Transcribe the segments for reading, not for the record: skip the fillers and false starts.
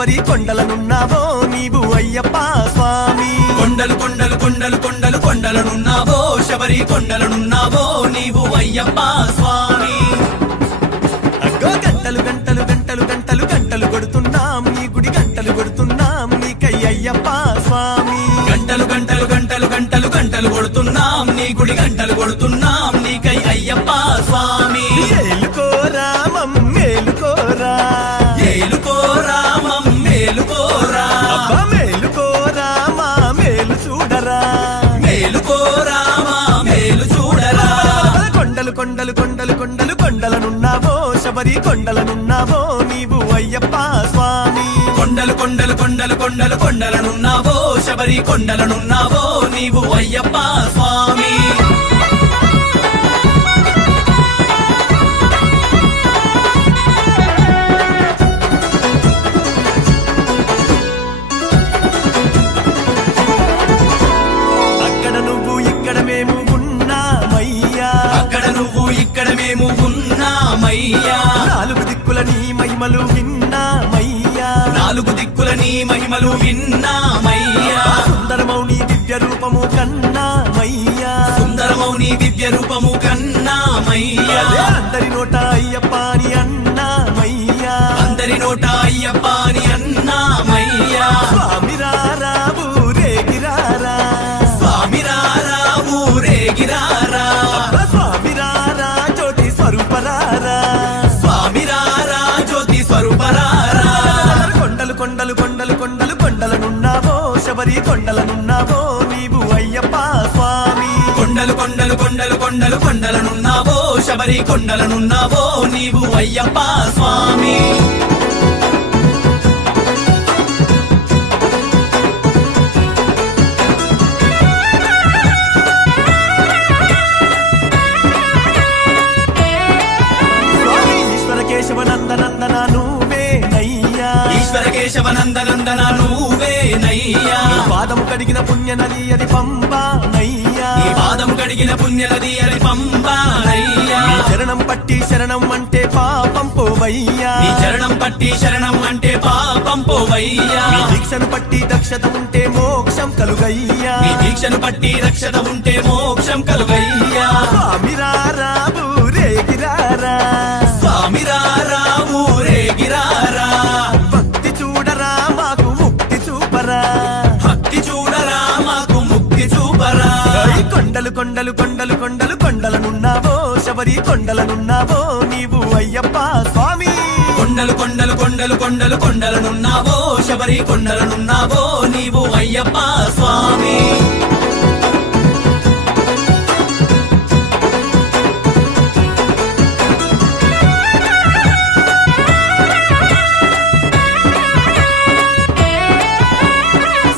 శబరి కొండలనున్నావో నీవు అయ్యప్ప స్వామి కొండలు కొండలు కొండలు కొండలు కొండలనున్నావో శబరి కొండలనున్నావో నీవు అయ్యప్ప స్వామి అగ్గో గంటలు గంటలు గంటలు గంటలు గంటలు కొడుతున్నాం నీ గుడి గంటలు కొడుతున్నాం నీకై అయ్యప్ప స్వామి గంటలు గంటలు గంటలు గంటలు గంటలు కొడుతున్నాం నీ గుడి గంటలు కొడుతున్నాం నీకై అయ్యప్ప స్వామి ఏలుకో రామం మేలుకోరా ఏలుకో రామం మేలుకోరా అబ్బా మేలుకో రామా మేలు చూడరా మేలుకో రామా మేలు చూడరా కొండలు కొండలు కొండలు కొండలు కొండలనున్నావో శబరి కొండలనున్నావో నీవు అయ్యప్ప స్వామి కొండలు కొండలు కొండలు కొండలు కొండలనున్నావో శబరి కొండలనున్నావో నీవు అయ్యప్ప స్వామి అక్కడ నువ్వు ఇక్కడ మేము ఉన్నామయ్యా అక్కడ నువ్వు ఇక్కడ మేము ఉన్నామయ్యా నాలుగు దిక్కుల నీ మహిమలు విన్నామయ్యా నాలుగు దిక్కుల నీ మహిమలు విన్నామయ్యా సుందరమౌని దివ్య రూపము కన్నామయ్యా సుందరమౌని దివ్య రూపము కన్నామయ్యా అందరి నోట అయ్యప్ప అని అన్నామయ్యా అందరి నోట అయ్యప్ప అని అన్నామయ్యా స్వామి రారావు రేగిరారా స్వామి రారా ఊరేగిరారా స్వామి రారా జ్యోతి స్వరూపరారా స్వామి రారా జ్యోతి స్వరూపరారా కొండలు కొండలు కొండలు కొండలు కొండలనున్నావో శబరి కొండలనున్నావో నీవు అయ్యప్ప స్వామి కొండలు కొండలు కొండలు కొండలు కొండలనున్నావో శబరి కొండలనున్నావో నీవు అయ్యప్ప స్వామి స్వామి ఈశ్వర కేశవ నందనందన నువ్వేనయ్యా ఈశ్వర కేశవ నందనందన నువ్వేనయ్యా నీ పాదము కడిగిన పుణ్య నది అది పంబానయ్యా నీ పాదము కడిగిన పుణ్యనది అది పంబానయ్యా నీ చరణం పట్టి శరణం అంటే పాపం పోవయ్యా నీ చరణం పట్టి శరణం అంటే పాపం పోవయ్యా నీ దీక్షను పట్టి దక్షత ఉంటే మోక్షం కలుగయ్యా నీ దీక్షను పట్టి రక్షత ఉంటే మోక్షం కలుగయ్యా స్వామి రారావు రేగిరారా స్వామి రారా ఊరేగిరారా భక్తి చూడరా మాకు ముక్తి చూపరా భక్తి చూడరా మాకు ముక్తి చూపరా ఓయ్ కొండలు కొండలు కొండలు కొండలు కొండలనున్నావో శబరి కొండలనున్నావో నీవు అయ్యప్ప స్వామి కొండలు కొండలు కొండలు కొండలు కొండలనున్నావో శబరి కొండలనున్నావో నీవు అయ్యప్ప స్వామి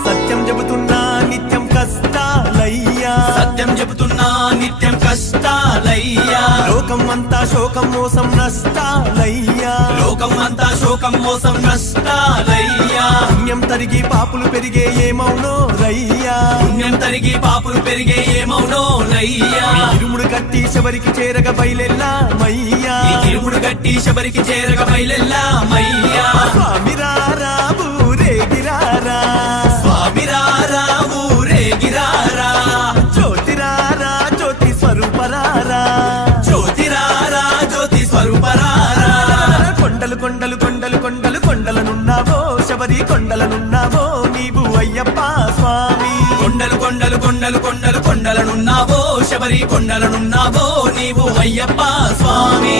సత్యం చెబుతున్నా నిత్యం కష్టాలయ్యా సత్యం చెబుతున్నా నిత్యం కష్టాలయ్యా లోకం అంతా శోకం మోసం నష్టాలయ్యా లోకం అంతా శోకం మోసం నష్టాలయ్యా పుణ్యం తరిగి పాపులు పెరిగే ఏమౌనో రయ్యా పుణ్యం తరిగి పాపులు పెరిగే ఏమౌనో నయ్యా ఇరుముడు కట్టి శబరికి చేరగ బయలెల్లా మయ్యా ఈ తిరుముడు గట్టి శబరికి చేరగ బయలెల్లా మయ్యా స్వామి రారావు రేగిరారా స్వామి రారా ఊరేగిరారా జ్యోతి రారా జ్యోతి స్వరూపరారా జ్యోతి రారా జ్యోతి స్వరూపరారా కొండలు కొండలు కొండలు కొండలు కొండలనున్నావో శబరి కొండలనున్నావో నీవు అయ్యప్ప స్వామి కొండలు కొండలు కొండలు కొండలు కొండలనున్నావో శబరి కొండలనున్నావో నీవు అయ్యప్ప స్వామి